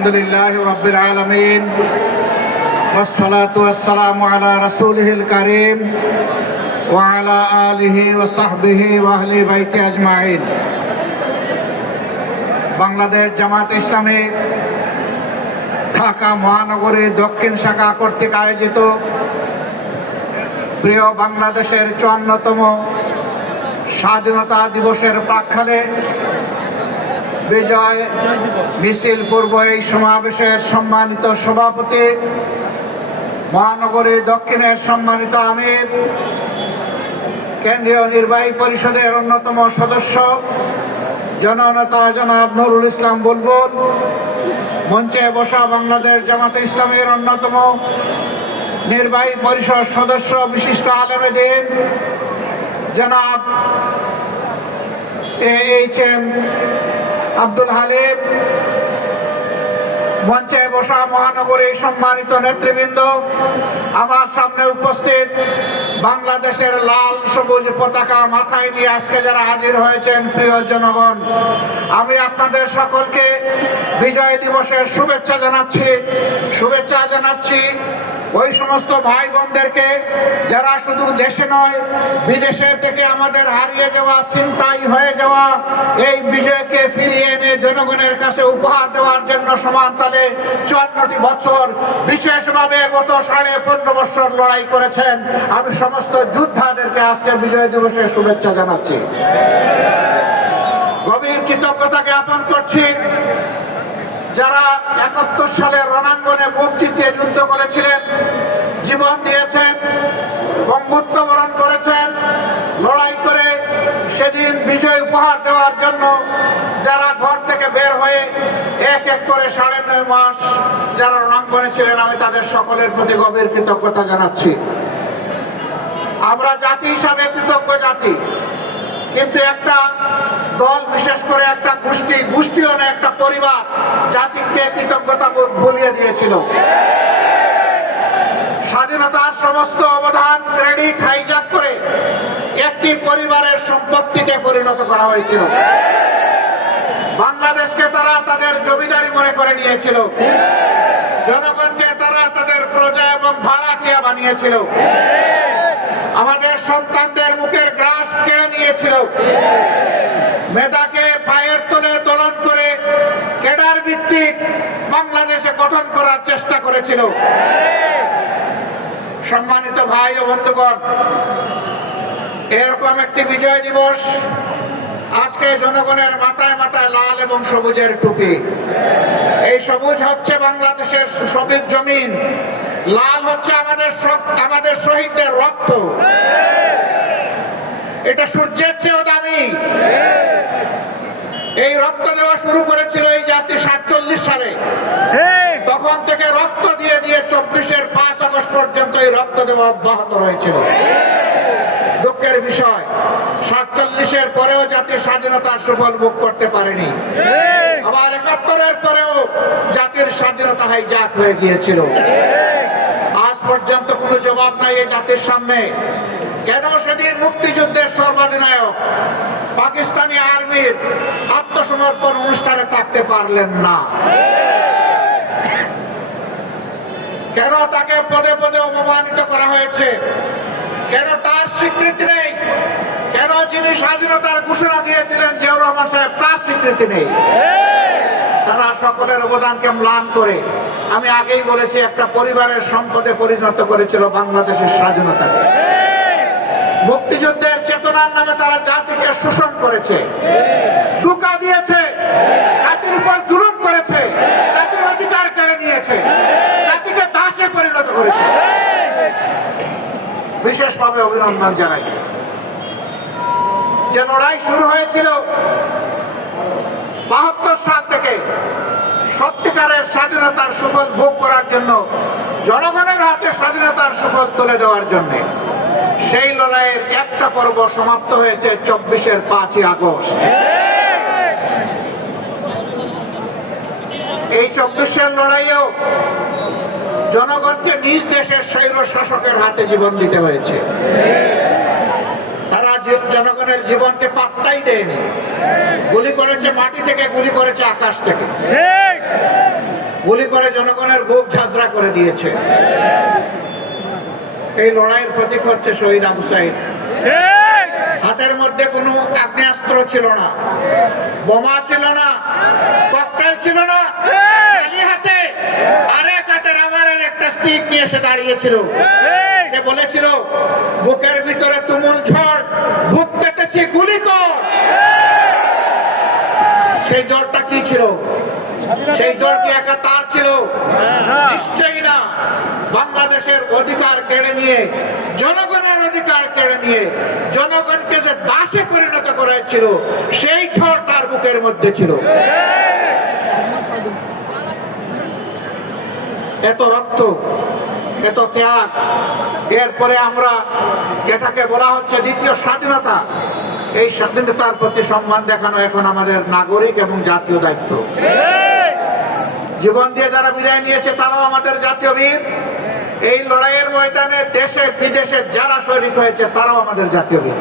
আলহামদুলিল্লাহি রাব্বিল আলামিন ওয়াসসালাতু ওয়াসসালামু আলা রাসূলিহিল কারীম ওয়া আলা আলিহি ওয়া সাহবিহি ওয়া আহলি বাইতি আজমাইন। বাংলাদেশ জামায়াতে ইসলামী ঢাকা মহানগরী দক্ষিণ শাখা কর্তৃক আয়োজিত প্রিয় বাংলাদেশের ৫৪তম স্বাধীনতা দিবসের প্রাক্কালে বিজয় মিছিল পূর্ব এই সমাবেশের সম্মানিত সভাপতি, মহানগরী দক্ষিণের সম্মানিত আমির, কেন্দ্রীয় নির্বাহী পরিষদের অন্যতম সদস্য জননেতা জনাব নুরুল ইসলাম বুলবুল, মঞ্চে বসা বাংলাদেশ জামাতে ইসলামীর অন্যতম নির্বাহী পরিষদ সদস্য বিশিষ্ট আলেমে দ্বীন জনাব AHM আব্দুল হালিম, মঞ্চে বসা মহানগরীর সম্মানিত নেতৃবৃন্দ, আমার সামনে উপস্থিত বাংলাদেশের লাল সবুজ পতাকা মাথায় নিয়ে আজকে যারা হাজির হয়েছেন প্রিয় জনগণ, আমি আপনাদের সকলকে বিজয় দিবসের শুভেচ্ছা জানাচ্ছি। ওই সমস্ত ভাই বোনদেরকে যারা শুধু দেশে নয় বিদেশে থেকে আমাদের হারিয়ে যাওয়া, ছিনতাই হয়ে যাওয়া এই বিজয়কে ফিরিয়ে এনে জনগণের কাছে উপহার দেওয়ার জন্য সমান তালে ৫৪টি বছর বিশেষভাবে গত ১৫.৫ বছর লড়াই করেছেন, আমি সমস্ত যোদ্ধাদেরকে আজকে বিজয় দিবসের শুভেচ্ছা জানাচ্ছি। গভীর কৃতজ্ঞতা জ্ঞাপন করছি যারা ৭১ সালের রণাঙ্গনে বুক চিতিয়ে যুদ্ধ করেছিলেন, জীবন দিয়েছেন, বঙ্গত্ব বরণ করেছেন, লড়াই করে সেদিন বিজয় উপহার দেওয়ার জন্য যারা ঘর থেকে বের হয়ে এক এক করে ৯.৫ মাস যারা রণাঙ্গনে ছিলেন, আমি তাদের সকলের প্রতি গভীর কৃতজ্ঞতা জানাচ্ছি। আমরা জাতি হিসাবে কৃতজ্ঞ জাতি, কিন্তু একটা দল, বিশেষ করে একটা গোষ্ঠীও না, একটা পরিবার জাতিকে কৃতজ্ঞতা ভুলিয়ে দিয়েছিল। স্বাধীনতার সমস্ত অবদান ক্রেডিট হাইজ্যাক করে একটি পরিবারের সম্পত্তিতে পরিণত করা হয়েছিল। বাংলাদেশকে তারা তাদের জমিদারি মনে করে নিয়েছিল, জনগণকে তারা তাদের প্রজা এবং ভাড়াটিয়া বানিয়েছিল, আমাদের সন্তানদের মুখের গ্রাস কেড়ে নিয়েছিল, মেধাকে পায়ের তলে দোলন করে ক্যাডার ভিত্তিক বাংলাদেশে গঠন করার চেষ্টা করেছিল। সম্মানিত ভাই ও বন্ধুগণ, এরকম একটি বিজয় দিবস আজকে জনগণের মাথায় মাথায় লাল এবং সবুজের টুপি। এই সবুজ হচ্ছে বাংলাদেশের সবুজ জমিন, লাল হচ্ছে আমাদের শহীদদের রক্ত। এটা সূর্যের চেয়েও দামি। এই রক্ত দেওয়া শুরু করেছিল এই জাতি ৪৭ সালে, তখন থেকে রক্ত দিয়ে ২৪-এর ৫ আগস্ট পর্যন্ত এই রক্ত দেওয়া অব্যাহত রয়েছিল। দুঃখের বিষয়, ৪৭-এর পরেও জাতির স্বাধীনতার সুফল ভোগ করতে পারেনি। আবার ৭১-এর পরেও জাতির স্বাধীনতা হাইজ্যাক হয়ে গিয়েছিল। আজ পর্যন্ত কোনো জবাব নাই এই জাতির সামনে, কেন সেদিন মুক্তিযুদ্ধের সর্বাধিনায়ক পাকিস্তানি আর্মির আত্মসমর্পণ অনুষ্ঠানে থাকতে পারলেন না, কেন তাকে পদে পদে অপমানিত করা হয়েছে, কেন তার স্বীকৃতি নেই, কেন যিনি স্বাধীনতার ঘোষণা দিয়েছিলেন জিয়াউর রহমান সাহেব, তার স্বীকৃতি নেই। তারা সকলের অবদানকে ম্লান করে, আমি আগেই বলেছি, একটা পরিবারের সম্পদে পরিণত করেছিল বাংলাদেশের স্বাধীনতাকে। মুক্তিযুদ্ধের চেতনার নামে তারা জাতিকে শোষণ করেছে, ধোঁকা দিয়েছে, জাতির উপর জুলুম করেছে, জাতির অধিকার কেড়ে নিয়েছে, জাতিকে দাসে পরিণত করেছে। বিশেষভাবে অভিনন্দন জানাই। যে লড়াই শুরু হয়েছিল ৭২ সাল থেকে সত্যিকারের স্বাধীনতার সুফল ভোগ করার জন্য, জনগণের হাতে স্বাধীনতার সুফল তুলে দেওয়ার জন্য, সেই লড়াইয়ের একটা পর্ব সমাপ্ত হয়েছে ২৪-এর ৫ই আগস্ট। এই ২৪-এর লড়াইয়েও জনগণকে নিজ দেশের স্বৈর শাসকের হাতে জীবন দিতে হয়েছে। তারা জনগণের জীবনকে পাত্তাই দেয়নি, গুলি করেছে মাটি থেকে, গুলি করেছে আকাশ থেকে। গুলি করে জনগণের বুক ঝাঁঝরা করে দিয়েছে। এই লড়াইয়ের প্রতীক হচ্ছে শহীদ আবু সাঈদ। হাতের মধ্যে কোনো আগ্নেয়াস্ত্র ছিল না, বোমা ছিল না, ককটেল ছিল না, খালি হাতে আরেক হাতে রাবারের একটা স্টিক নিয়ে এসে দাঁড়িয়েছিল। সে বলেছিল, বুকের ভিতরে তুমুল ঝড়, বুক পেতেছি, গুলি কর। সেই জ্বরটা কি ছিল? সেই জ্বর কি একা তার ছিল? নিশ্চয়ই না। বাংলাদেশের অধিকার কেড়ে নিয়ে, জনগণের অধিকার কেড়ে নিয়ে জনগণকে যে দাসে পরিণত করেছিল, সেই ঝড় তার বুকের মধ্যে ছিল। এত রক্ত, এত ত্যাগ, এরপরে আমরা যেটাকে বলা হচ্ছে দ্বিতীয় স্বাধীনতা, এই স্বাধীনতার প্রতি সম্মান দেখানো এখন আমাদের নাগরিক এবং জাতীয় দায়িত্ব। জীবন দিয়ে যারা বিদায় নিয়েছে তারাও আমাদের জাতীয় বীর। এই লড়াইয়ের ময়দানে দেশে বিদেশে যারা শহীদ হয়েছে তারাও আমাদের জাতীয় বীর।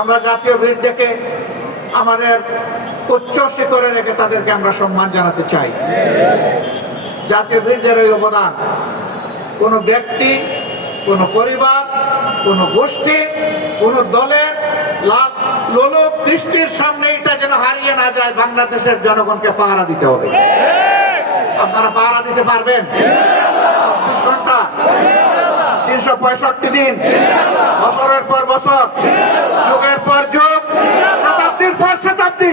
আমরা জাতীয় বীর দেখে আমাদের উচ্চ শিখরে রেখে তাদেরকে আমরা সম্মান জানাতে চাই। জাতীয় বীরদের এই অবদান কোনো ব্যক্তি, কোনো পরিবার, কোনো গোষ্ঠী, কোনো দলের লোলুপ দৃষ্টির সামনে এটা যেন হারিয়ে না যায়। বাংলাদেশের জনগণকে পাহারা দিতে হবে। আপনারা পাহারা দিতে পারবেন? 24 ঘন্টা, 365 দিন, বছরের পর বছর, যুগের পর যুগ, শতাব্দীর পর শতাব্দী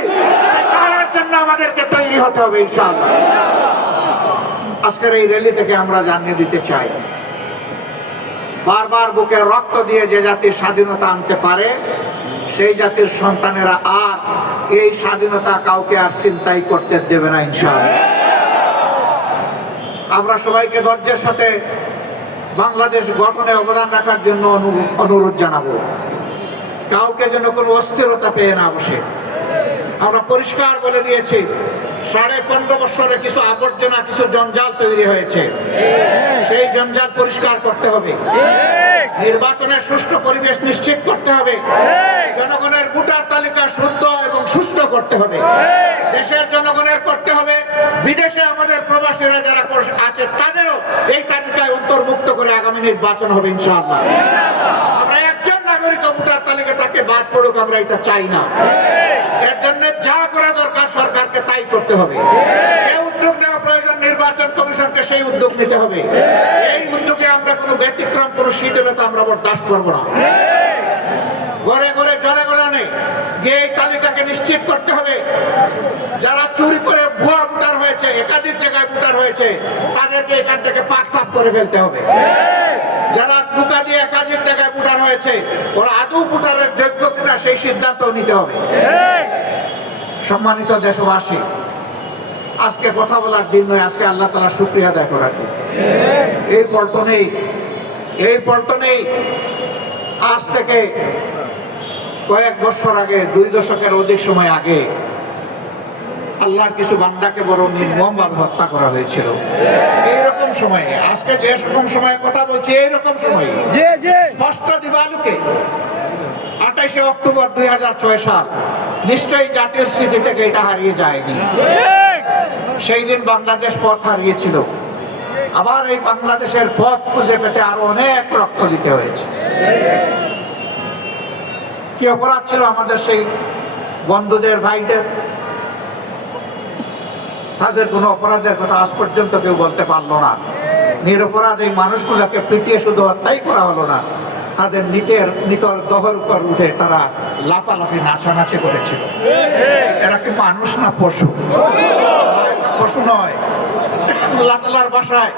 পাহারার জন্য আমাদেরকে তৈরি হতে হবে ইনশাআল্লাহ। আজকের এই র্যালি থেকে আমরা জানিয়ে দিতে চাই, বারবার বুকে রক্ত দিয়ে যে জাতির স্বাধীনতা আনতে পারে, সেই জাতির সন্তানেরা আর এই স্বাধীনতা কাউকে আর ছিনতাই করতে দেবে না ইনশাআল্লাহ। আমরা সবাইকে ধৈর্যের সাথে বাংলাদেশ গঠনে অবদান রাখার জন্য অনুরোধ জানাবো। কাউকে যেন কোনো অস্থিরতা পেয়ে না বসে। আমরা পরিষ্কার বলে দিয়েছি, 15.5 বছরে কিছু আবর্জনা, কিছু জঞ্জাল তৈরি হয়েছে, সেই জঞ্জাল পরিষ্কার করতে হবে। নির্বাচনের সুষ্ঠু পরিবেশ নিশ্চিত করতে হবে। জনগণের ভোটার তালিকা শুদ্ধ এবং সুষ্ঠু করতে হবে। দেশের জনগণের করতে হবে। বিদেশে আমাদের প্রবাসীরা যারা আছে তাদেরও এই তালিকায় অন্তর্ভুক্ত করে আগামী নির্বাচন হবে ইনশাআল্লাহ। আমরা একজন নাগরিক ভোটার তালিকা তাকে বাদ পড়ুক, আমরা এটা চাই না। এর জন্য যা করা দরকার সরকারকে তাই করতে হবে। এই উদ্যোগ নেওয়া প্রয়োজন, নির্বাচন কমিশনকে সেই উদ্যোগ নিতে হবে। এই উদ্যোগে আমরা কোনো ব্যতিক্রম, কোনো শিথিলতা আমরা বরদাস্ত করব না। ঘরে ঘরে জনগণে গিয়ে এই তালিকাকে নিশ্চিত করতে হবে। যারা চুরি করে ভুয়া ভোটার হয়েছে, একাধিক জায়গায় ভোটার হয়েছে, তাদেরকে এখান থেকে পাক সাফ করে ফেলতে হবে। যারা ধোঁকা দিয়ে একাধিক জায়গায় ভোটার হয়েছে, ওরা আদৌ ভোটারের যোগ্য কিনা সেই সিদ্ধান্ত নিতে হবে। সম্মানিত দেশবাসী, আজকে কথা বলার দিন নয়, আজকে আল্লাহ তাআলা শুকরিয়া আদায় করার দিন। এই পল্টনেই আজ থেকে কয়েক বছর আগে, 2 দশকের অধিক সময় আগে, আল্লাহর কিছু বান্দাকে বড় নির্মমভাবে হত্যা করা হয়েছিল। এইরকম সময়ে, আজকে যে রকম সময়ে কথা বলছি, এইরকম সময়ে স্পষ্ট দিবালুকে 28 অক্টোবর 2006 সাল, নিশ্চয়ই জাতির স্মৃতি থেকে এটা হারিয়ে যায়নি। সেই দিন বাংলাদেশ পথ হারিয়েছিল। আবার এই বাংলাদেশের পথ খুঁজে পেতে আরো অনেক রক্ত দিতে হয়েছে। কি অপরাধ ছিল আমাদের সেই বন্ধুদের, ভাইদের? তাদের কোনো অপরাধের কথা আজ পর্যন্ত কেউ বলতে পারলো না। নিরপরাধ এই মানুষগুলোকে পিটিয়ে শুধু হত্যাই করা হলো না, তাদের নিকর দহর উপর উঠে তারা লাফালাফি, নাচানাচি করেছিল। এরা কি মানুষ না পশু? পশু নয়। আল্লাহ তাআলার ভাষায়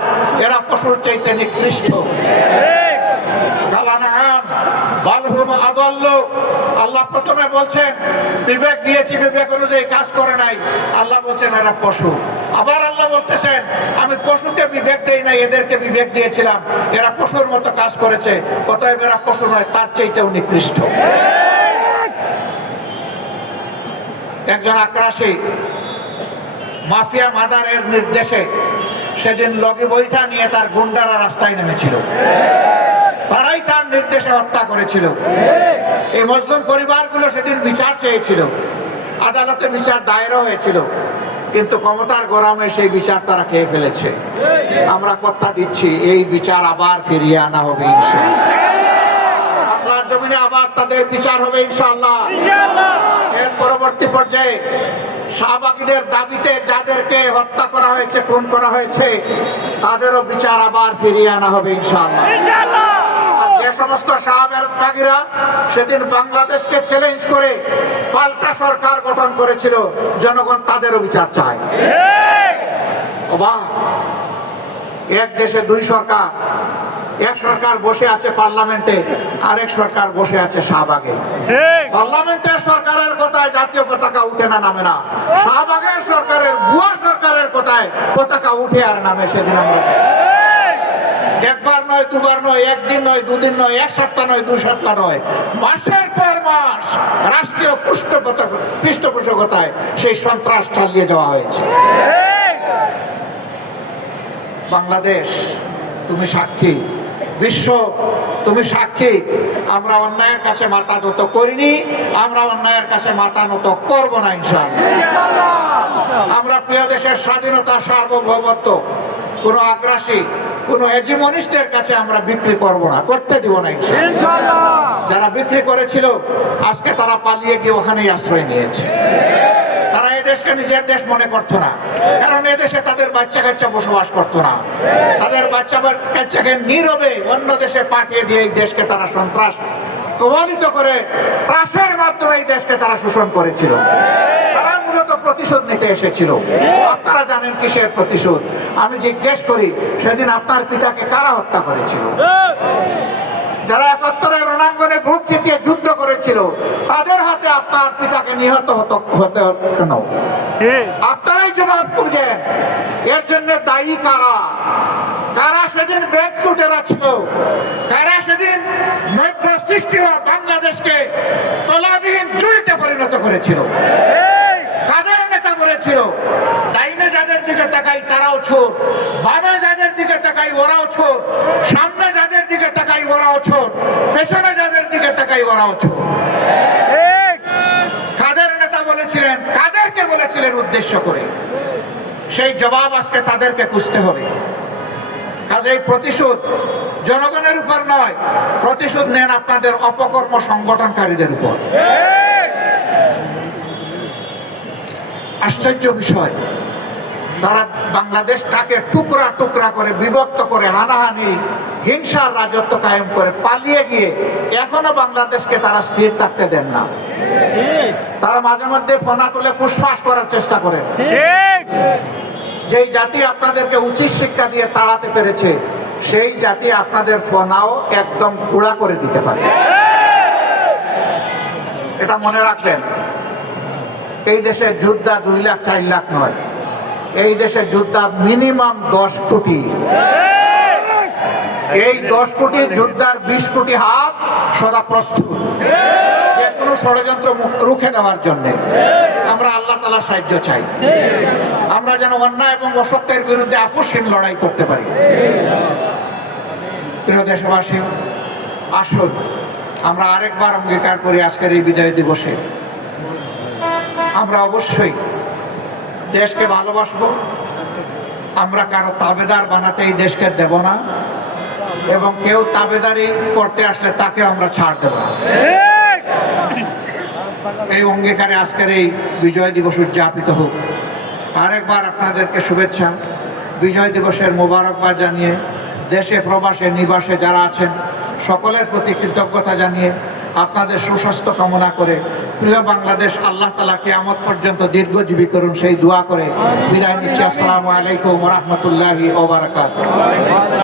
এরা পশুর চাইতে নিকৃষ্ট। আল্লাহ প্রথমে বলছেন বিবেক দিয়েছি, বিবেক অনুযায়ী কাজ করে নাই। আল্লাহ বলছেন এরা পশু। আবার আল্লাহ বলতেছেন আমি পশুকে বিবেক দেই নাই, এদেরকে বিবেক দিয়েছিলাম, এরা পশুর মতো কাজ করেছে, অতএব এরা পশু নয়, তার চাইতেও নিকৃষ্ট। একজন আক্রাসী মাফিয়া মাদারের নির্দেশে সেদিন লগি বইটা নিয়ে তার গুন্ডারা রাস্তায় নেমেছিল। তারাই তার নির্দেশে হত্যা করেছিল। এই মজলুম পরিবারগুলো সেদিন বিচার চেয়েছিল, আদালতে বিচার দায়েরও হয়েছিল। কিন্তু ক্ষমতার গরমে সেই বিচার তারা খেয়ে ফেলেছে। আমরা কথা দিচ্ছি এই বিচার আবার ফিরিয়ে আনা হবে ইনশাআল্লাহ। বাংলার জমিনে আবার তাদের বিচার হবে ইনশাআল্লাহ। এর পরবর্তী পর্যায়ে শাহবাগীদের দাবিতে যাদেরকে হত্যা করা হয়েছে, খুন করা হয়েছে, তাদেরও বিচার আবার ফিরিয়ে আনা হবে ইনশাআল্লাহ। আর যে সমস্ত শাহবাগীরা সেদিন বাংলাদেশকে চ্যালেঞ্জ করে পাল্টা সরকার গঠন করেছিল, জনগণ তাদেরও বিচার চায়। এক দেশে দুই সরকার, এক সরকার বসে আছে পার্লামেন্টে, আরেক সরকার বসে আছে শাহবাগে। পার্লামেন্টের সরকারের কথায় জাতীয় পতাকা উঠে না, নামে না। শাহবাগের সরকারের, ভুয়া সরকারের কথায় পতাকা উঠে আর নামে। সেদিন আমরা একবার নয়, দুবার নয়, একদিন নয়, দুদিন নয়, এক সপ্তাহ নয়, 2 সপ্তাহ নয়, মাসের পর মাস রাষ্ট্রীয় পৃষ্ঠপোষকতায় সেই সন্ত্রাস চালিয়ে যাওয়া হয়েছে। বাংলাদেশ তুমি সাক্ষী, বিশ্ব তুমি সাক্ষী। আমরা অন্যায়ের কাছে মাথা নত করিনি, আমরা অন্যায়ের কাছে মাথা নত করবো না ইনশাআল্লাহ। আমরা প্রিয় দেশের স্বাধীনতা, সার্বভৌমত্ব কোন আগ্রাসী, কোন হেজিমনিস্টের কাছে আমরা বিক্রি করব না, করতে দিব না ইনশাআল্লাহ। যারা বিক্রি করেছিল আজকে তারা পালিয়ে গিয়ে ওখানেই আশ্রয় নিয়েছে। তারা এই দেশকে নিজের দেশ মনে করতো না, কারণ এই দেশে তাদের বাচ্চা কাচ্চা বসবাস করতো না। তাদের বাচ্চা কাচ্চাকে নীরবে অন্য দেশে পাঠিয়ে দিয়ে এই দেশকে তারা সন্ত্রাস কবলিত করে ত্রাসের মাধ্যমে এই দেশকে তারা শোষণ করেছিল। তারা মূলত প্রতিশোধ নিতে এসেছিল। আপনারা জানেন কিসের প্রতিশোধ? আমি জিজ্ঞেস করি, সেদিন আপনার পিতাকে কারা হত্যা করেছিল? যারা 71-এর রণাঙ্গনে বুক চিতিয়ে যুদ্ধ করেছিল, তাদের হাতে আপনার পিতাকে নিহত হতে কেন? আপনারাই জবাব খুঁজেন। এর জন্য দায়ী কারা? কারা সেদিন ব্যাংক লুটেরা ছিল? কারা সেদিন নৈব্য সৃষ্টি হওয়া বাংলাদেশকে তলাবিহীন চুরিতে পরিণত করেছিল? কাদের নেতা বলেছিল ডাইনে যাদের দিকে তাকাই তারাও চোর, বামে যাদের দিকে তাকাই ওরাও চোর, সামনে যাদের দিকে তাকাই ওরাও চোর, পেছনে যাদের দিকে তাকাই ওরাও চোর? কাদের নেতা বলেছিলেন? কাদেরকে বলেছিলেন উদ্দেশ্য করে? সেই জবাব আজকে তাদেরকে খুঁজতে হবে। কাজেই প্রতিশোধ জনগণের উপর নয়, প্রতিশোধ নেন আপনাদের অপকর্ম সংগঠনকারীদের উপর। আশ্চর্য বিষয়, তারা বাংলাদেশটাকে টুকরা টুকরা করে, বিভক্ত করে, হানাহানি, হিংসার রাজত্ব কায়েম করে পালিয়ে গিয়ে এখনো বাংলাদেশকে তারা স্থির থাকতে দেন না। তারা মাঝে মধ্যে ফোনা তুলে ফুসফাস করার চেষ্টা করেন। যেই জাতি আপনাদেরকে উচিত শিক্ষা দিয়ে তাড়াতে পেরেছে, সেই জাতি আপনাদের ফোনাও একদম গুঁড়া করে দিতে পারে। এটা মনে রাখবেন। এই দেশে যোদ্ধা 2 লাখ 4 লাখ নয়, এই দেশে যোদ্ধা মিনিমাম 10 কোটি। এই 10 কোটি যোদ্ধার 20 কোটি হাত সদা প্রস্তুত যে কোনো ষড়যন্ত্র রুখে দেওয়ার জন্য। আমরা আল্লাহ তাআলা সাহায্য চাই, আমরা যেন অন্যায় এবং অসত্যের বিরুদ্ধে আপোষহীন লড়াই করতে পারি। প্রিয় দেশবাসী, আসুন আমরা আরেকবার অঙ্গীকার করি আজকের এই বিজয় দিবসে আমরা অবশ্যই দেশকে ভালোবাসবো। আমরা কারো তাবেদার বানাতে এই দেশকে দেব না, এবং কেউ তাবেদারি করতে আসলে তাকে আমরা ছাড় দেব না। এই অঙ্গীকারে আজকের এই বিজয় দিবস উদযাপিত হোক। আরেকবার আপনাদেরকে শুভেচ্ছা, বিজয় দিবসের মোবারকবাদ জানিয়ে দেশে প্রবাসে নিবাসে যারা আছেন সকলের প্রতি কৃতজ্ঞতা জানিয়ে আপনাদের সুস্বাস্থ্য কামনা করে প্রিয় বাংলাদেশ আল্লাহ তাআলা কিয়ামত পর্যন্ত দীর্ঘজীবী করুন সেই দোয়া করে বিদায় নিচ্ছি। আসসালামু আলাইকুম ওয়া রাহমাতুল্লাহি ওয়া বারাকাতুহু।